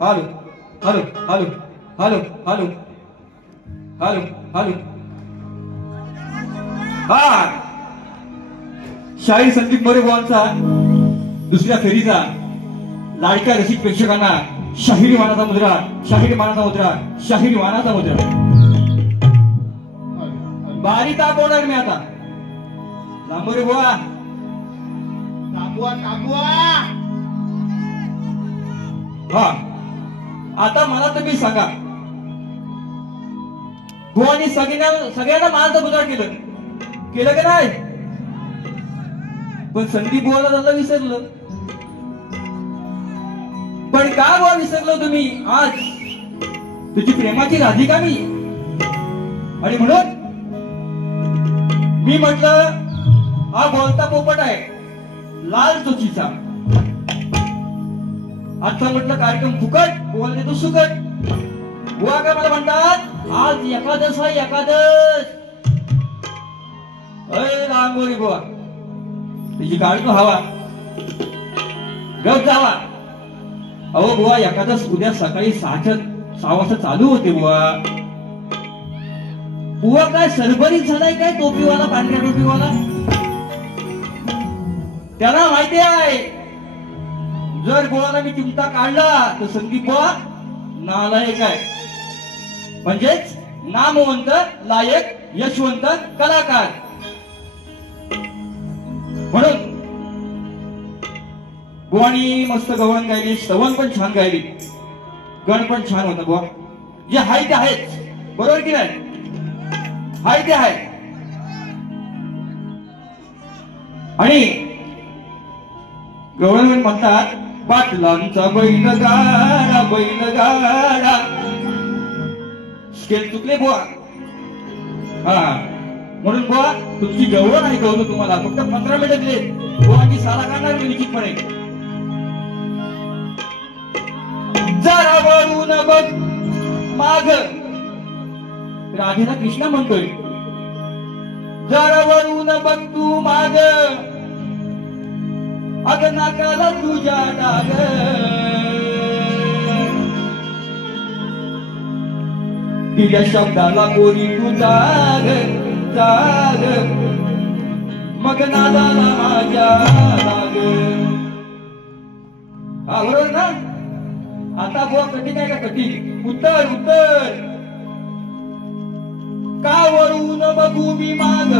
Hello hello hello hello hello hello hello हा शाहीर संदीप मोरे बुवांचा दुसऱ्या फेरीचा लाडक्या रसिक प्रेक्षकांना शाहिरी मानाचा मुद्रा, शाहिरी मानाचा मुद्रा, शाहिरी मानाचा मुद्रा. बारी तापवणार मी आता. लांबोरे बुवा थांबवा थांबवा. हा आता मला तुम्ही सांगा, बुवानी सगळ्यांना मानाचा मुद्रा केलं का नाही? पण संदीप बुवाला त्याला विसरलं. पण का बुवा विसरलो तुम्ही? आज तुझी प्रेमाची राधिका मी. आणि म्हणून मी म्हटलं हा बोलता पोपट आहे, लाल चोचीचा. आजचा म्हटलं कार्यक्रम फुकट, बोलणे तो सुकट. बुवा काय मला म्हणतात, आज एकादश आहे एकादश. अय लांबोरी बुवा, तुझी गाडी तो हवा गप जावा. अहो बुवा, एकादश उद्या सकाळी 6 वाजता चालू होते बुवा. बुवा काय सरभरीत झालाय काय टोपीवाला, पांढऱ्या टोपीवाला? त्याला माहिती आहे जर बुवाला मी चिमटा काढला तर संदीप बुवा नालायक आहे. म्हणजेच नामवंत, लायक, यशवंत कलाकार. म्हणून बुवानी मस्त गवळण गायली, स्तवन पण छान गायली, गण पण छान होता बुवा. जे हाय ते आहेच, बरोबर की नाही? हाय ते आहे. आणि गवळण म्हणतात, पाटलांचा बैलगाडा बैलगाडा. स्केल चुकले बुवा. हा म्हणून बुवा तुमची गवळण ऐकवतो तुम्हाला. फक्त 15 मिनिटं दिले बुवानी साला काढणार मी निश्चितपणे. जरा वळून बघ माग, राधेला कृष्णा म्हणतोय. जरा वळून बघ तू माग, अग नाकाला तुझ्या डाग. तिच्या शब्दाला पोरी तू जाग जाग, मग नादाला माझ्या लाग. हा बरोबर ना? आता बुवा कटी काय का कटी? उत्तर उत्तर. का वळून बघू मी माग,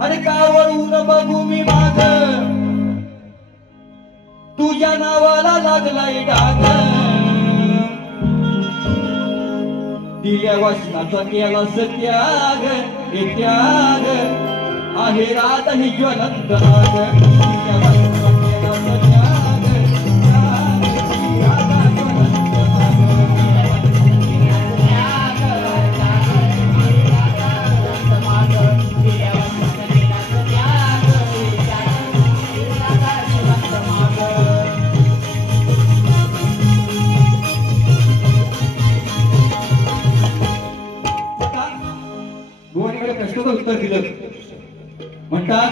अरे का वळून बघू मी माग, तुझ्या नावाला लागलाय डाग. दिल्या वचनाचा केला सत्याग, हे त्याग आहे रात ही ज्वलंत राग. उत्तर दिलं. म्हणतात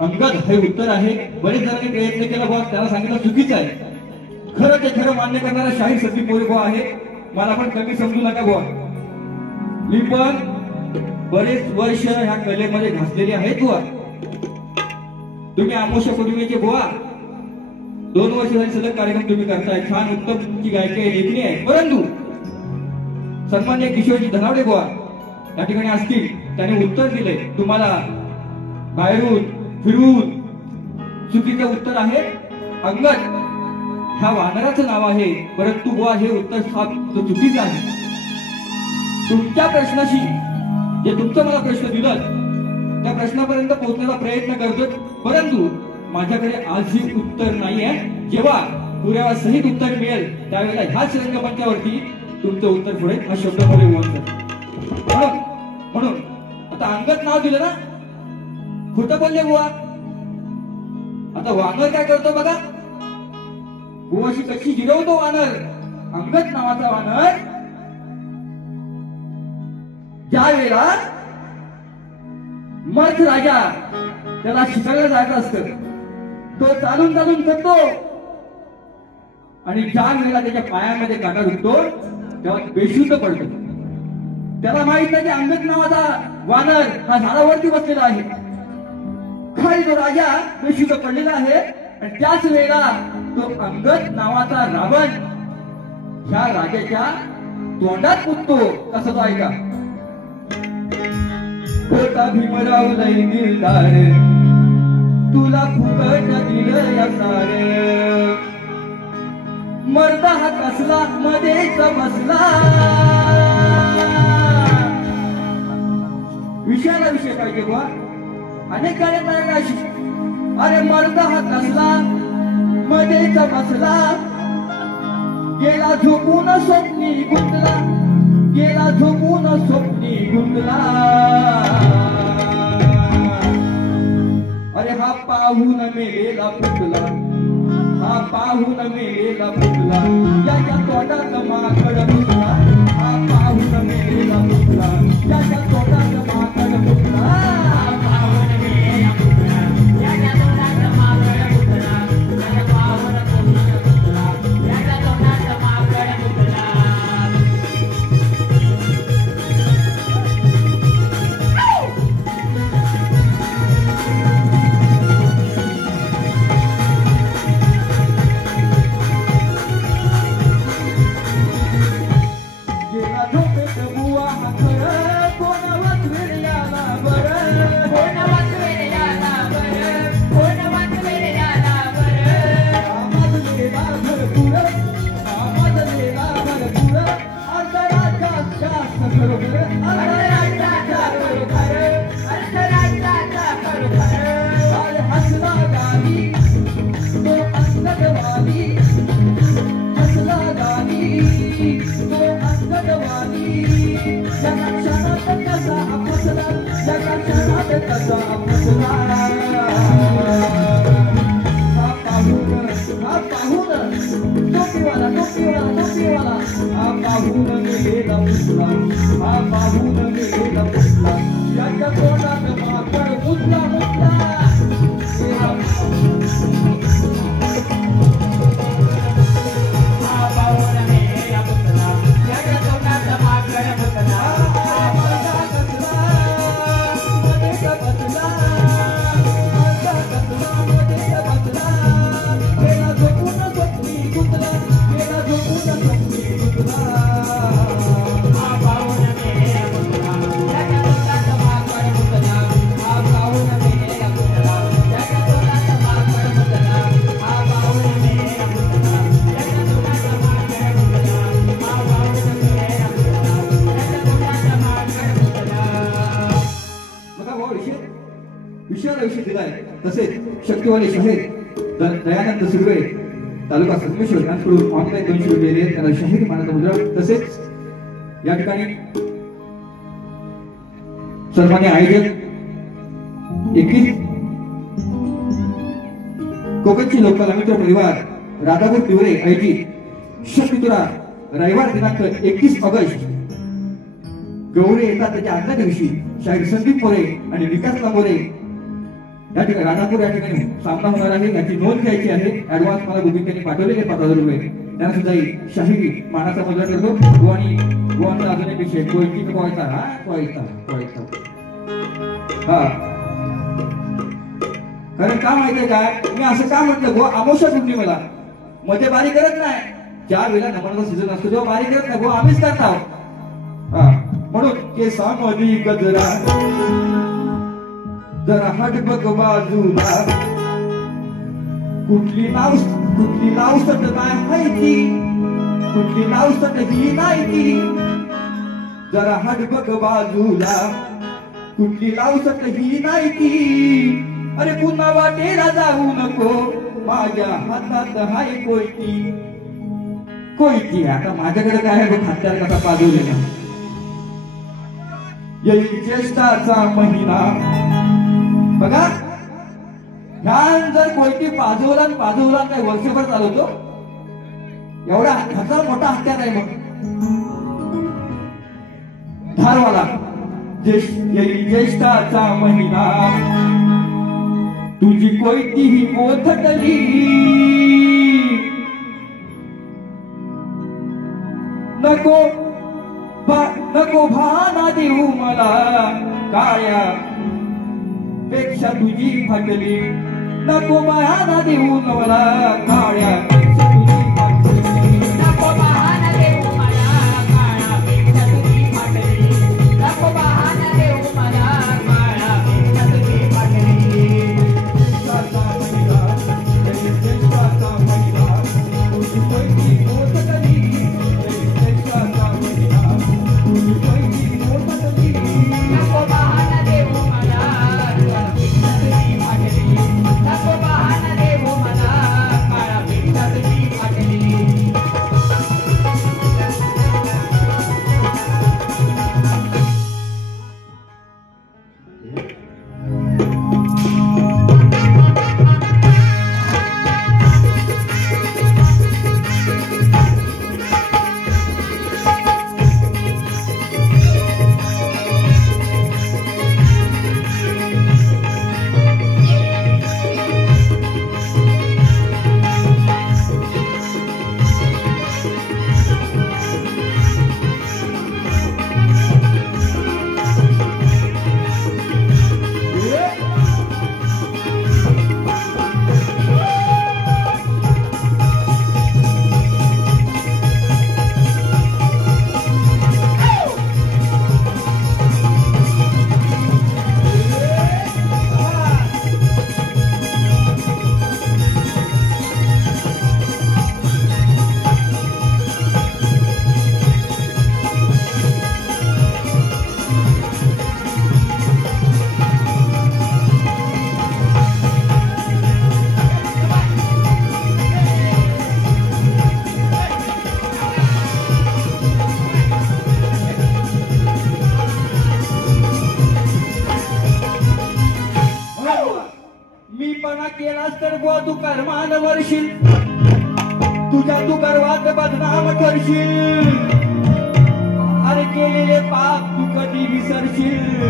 अंगद हे उत्तर आहे. बरेच जणांनी प्रयत्न केला बुवा, त्याला सांगितलं चुकीचं आहे. खरं ते खरं मान्य करणारा शाहीर संदीप मोरे बुवा आहे. मला पण कमी समजू नका बुवा. मी पण बरेच वर्ष ह्या कलेमध्ये घासलेली आहेत बुवा. तुम्ही आमोशा पौर्णिमेचे बुवा 2 वर्ष झाले सलग कार्यक्रम तुम्ही करताय. छान उत्तम तुमची गायकी आहे, लेखणी आहे. परंतु सन्मान्य किशोरजी धनावडे बुवा या ठिकाणी असतील, त्याने उत्तर दिले तुम्हाला बाहेरून फिरून. चुकीचं उत्तर आहे अंगद ह्या वानराचं नाव आहे. परंतु बुवा हे उत्तर चुकीचं आहे. तुमच्या प्रश्नाशी जे तुमचं मला प्रश्न दिलं त्या प्रश्नापर्यंत पोहोचण्याचा प्रयत्न करतो. परंतु माझ्याकडे आजही उत्तर नाही आहे. जेव्हा पुरावा सहित उत्तर मिळेल त्यावेळेला ह्याच रंगमंचावरती तुमचं उत्तर पुढे हा शब्द मध्ये म्हणून म्हणून आता अंगद नाव दिलं ना, खोटं बोलले बुवा. आता वानर काय करतो बघा, बुवाशी कशी जिरवतो वानर. अंगद नावाचा वानर ज्या वेळेला मर्थ राजा त्याला शिकायला जायचं असतं, तो चालून चालून करतो आणि ज्या वेळेला त्याच्या पायामध्ये काटा घुसतो तेव्हा बेशुद्ध पडतो. त्याला माहित नाही की अंगद नावाचा वानर हा झाडावरती बसलेला आहे. खाली तो राजा बेशुद्ध पडलेला आहे आणि त्याच वेळेला तो अंगद नावाचा रावण ह्या राजाच्या तोंडात पुजतो. कसं तो ऐका. होता भीमराव लय दिलदार, तुला फुकट दिलं या सार, मर्दा हा कसला मध्येच बसला. विषयाला विषय पाहिजे बा. अनेक गाणे अशी. अरे मर्दा हा कसला मध्येच बसला, गेला झोपून स्वप्नी गुंतला, गेला झोपून स्वप्नी गुंतला. अरे हा पाहून मेलेला पुतला, हा पाहून मेलेला पुतला, याच्या तोंडात माकड पुतला, हा पाहून मेलेला पुतला, याच्या तोंडात माकड पुतला, हा पाहून मेलेला पुतला, याच्या तोंडात माकड पुतला, याच्या पाहून मेलेला पुतला, याच्या तोंडात माकड पुतला. तसेच शक्तिवाले शाहीर दयानंद सुर्वे तालुका संगमेश्वर यांच्याकडून ऑनलाईन 200 रुपये दिले. त्याला शाहीर मानाचा मुद्रा. तसेच या ठिकाणी सन्मान्य आयोजक 21 कोकणची लोककला मित्र परिवार राधापूर तिवरे ऐजी शक्तितुरा रविवार दिनांक 21 ऑगस्ट गौरी येतात त्याच्या आदल्या दिवशी शाहीर संदीप मोरे आणि विकास मोरे या ठिकाणी राधापूर या ठिकाणी सामना होणार आहे. याची नोंद घ्यायची आहे. ऍडव्हान्स मला गोविंदांनी पाठवलेले 5000 रुपये. त्यांना सुद्धा शाहिरी मानाचा मुद्रा करतो. गोवांचा अजून एक विषय कोयती कोयता हा कोयता कोयता हा. कारण का माहितीये काय मी असं का म्हटलं गो अमावस्या कुठली मला मध्ये बारी करत नाही. ज्या वेळेला नमनाचा सीझन असतो तेव्हा बारी करत नाही. गो आम्हीच करता हा. म्हणून केसामध्ये गजरा जरा हट बघ बाजूला कुठली नाव सट नाही ती कुठली नाव सट ही नाही ती जरा हट बघ बाजूला कुठली नाव सट ही नाही ती. अरे पुन्हा वाटेला जाऊ नको माझ्या हातात हाय कोयती कोयती. आता माझ्याकडे काय आहे बघ हत्यार कसा पाजवलेला. येईल ज्येष्ठाचा महिना बघा ह्यान जर कोयती पाजवला काय वर्षभर चालवतो. एवढा ह्याचा मोठा हत्यार आहे. मग धारवाला येईल ज्येष्ठाचा महिना तुझी कोयती ही मोथटली नको नको भाना देऊ मला काळ्या पेक्षा तुझी फाटली नको बहाना देऊ मला काळ्या पेक्षा तुझी फाटली नको बहाना देऊ मला काळ्या पेक्षा तुझी फाटली नको बहाना देऊ मला काळ्या पेक्षा तुझी फाटली देशाचा महिला देशाचा महिला तुझी पहिली मोठली देशाचा महिला तुझी पहिली मोठली नको बहाना देऊ मला काळ्या पेक्षा तुझी फाटली नको बहाना देऊ मला काळ्या पेक्षा तुझी फाटली मी पणा केलास तर बुवा तू कर्मान वरशील तुझ्या तू गर्वात बदनाम करशील अरे केलेले पाप तू कधी विसरशील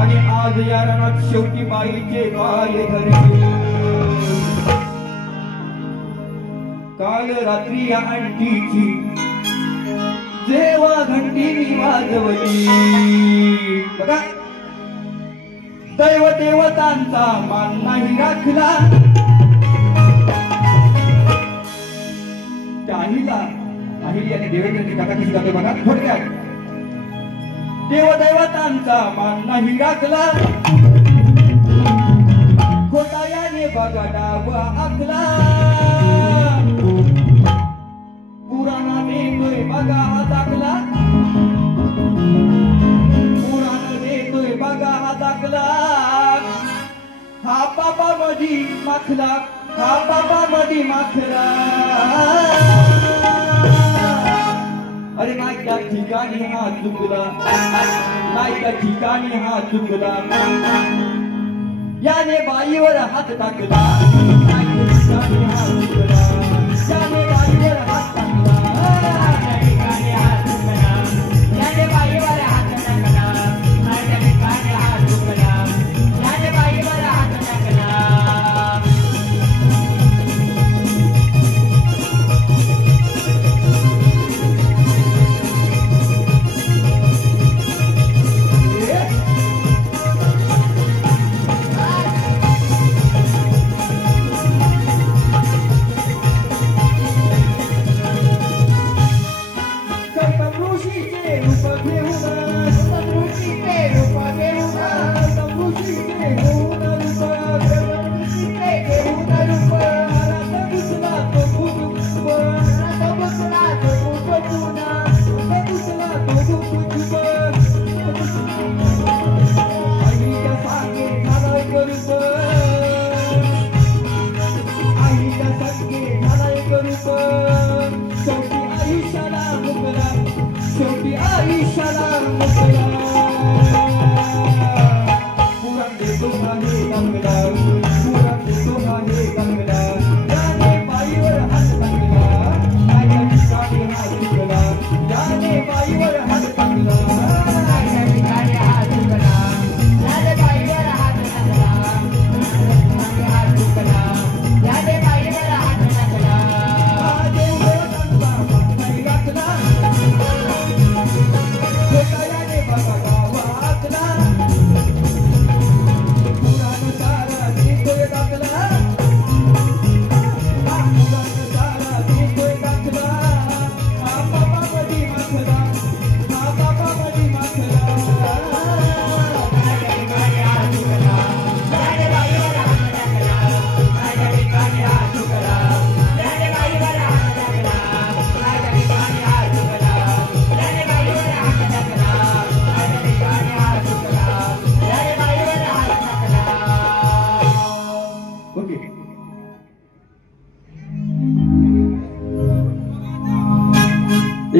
आणि आज या रणात शेवटी बाईचे पाय धरशील काल रात्री या आणखीची जेव्हा घंटी मी वाजवली बघा दैव देवतांचा मान नाही राखला त्या अहिल्याने देवेंद्राची कथा कशी जाते बघा थोडक्यात देवदेवतांचा मान नाही राखला खोटायाने बघा डाव आखला पुराणाने तोय बघा दाखला बघा हा दाखला हा बाबा मधी माखला हा बाबा मधी माखला अरे नाही त्या ठिकाणी हा चुकला नाही त्या ठिकाणी हा चुकला याने बाईवर हात टाकला नाही त्या ठिकाणी हा चुकला याने बाईवर हात टाकला त्या ठिकाणी हात चुकला याने बाईवर हात टाकला त्या ठिकाणी हात चुकला याने बाईवर हात टाकला Yeah.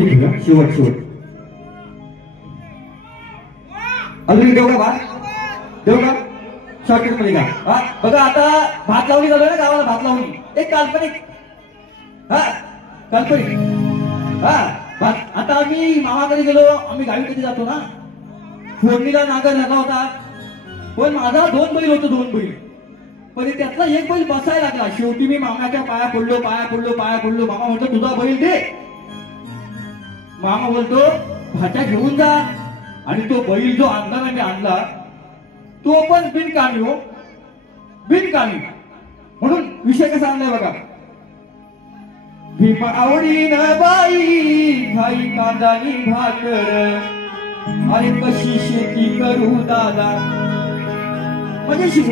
शेवटी ठेवूया, शेवट अजून देऊ का भात? देऊ का? शॉर्टकट मध्ये का? हा बघा, आता भात लावणी झालं ना गावाला, भात लावणी एक काल्पनिक, हा काल्पनिक, हा भात. आता आम्ही मामाकडे गेलो, आम्ही गावी कधी जातो ना, फोडणीला नागर झाला होता, पण माझा 2 बैल होतो, 2 बैल, पण त्यातला एक बैल बसायला लागला. शेवटी मी मामाच्या पाया पडलो. मामा म्हणतो तुझा बैल दे. मामा बोलतो भाच्या घेऊन जा. आणि तो बैल जो आणला ना, मी आणला तो पण बिनकामी, हो बिनकामी. म्हणून विषय कसा आणलाय बघा, भीमा आवडीन बाई खाई कांदानी भाकर, अरे कशी शेती करू दादा. मजेशीर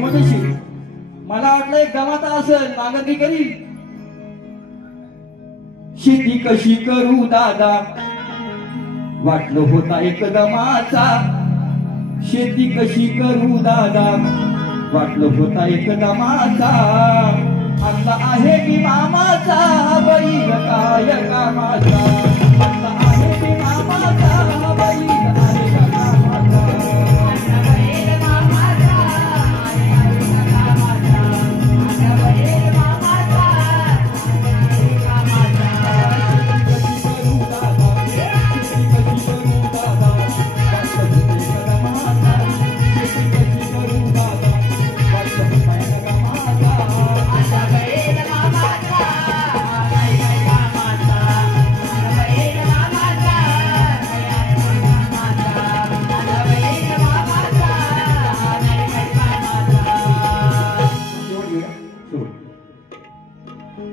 मला वाटलं एक गमाता असेल, नांगरणी करी. शेती कशी करू दादा, वाटलं होता एक दमाचा. शेती कशी करू दादा, वाटलं होता एक दमाचा. आता आहे मी मामाचा बैल काय कामाचा. आता आहे मी मामाचा बैल काय कामाचा.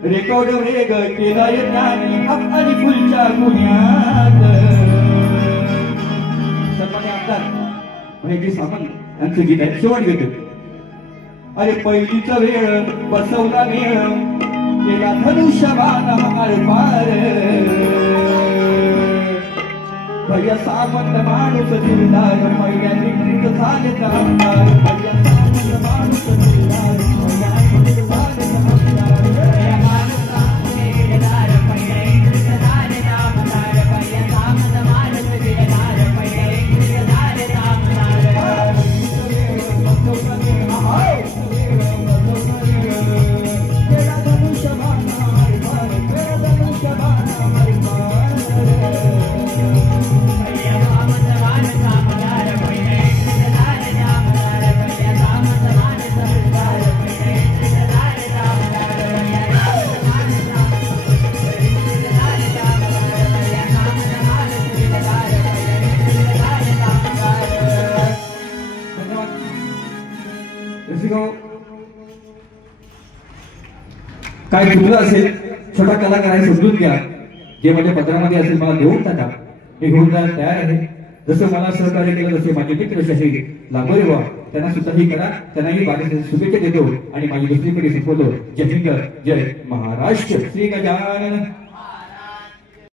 रेकॉर्ड रे ग केलाय ज्ञानी आणि फुलच्या गुन्ह्यात. सन्मान्य आमदार भाईजी सामंत यांचं गीत आहे, शेवट घेतो. अरे पहिलीचा वेळ बसवला मेळ, केला धनुष्यबाण हार पार. भैया सामंत माणूस दिलदार, पहिल्या निवृत्त झाले आमदार. भैया सामंत माणूस दिलदार, पहिल्या निवृत्त झाले आमदार. काय चुकलं असेल, छोटा कलाकार आहे, समजून घ्या. जे माझ्या पत्रामध्ये असेल मला देऊन टाका, मी घेऊन जायला तयार आहे. जसं मला सहकार्य केलं तसे माझे मित्र शही लांबोरे व्हा, त्यांना सुद्धाही करा, त्यांनाही बागेसाठी शुभेच्छा देतो आणि माझी दुसरी पिढी संपवतो. जय हिंद, जय महाराष्ट्र. श्री गजानन.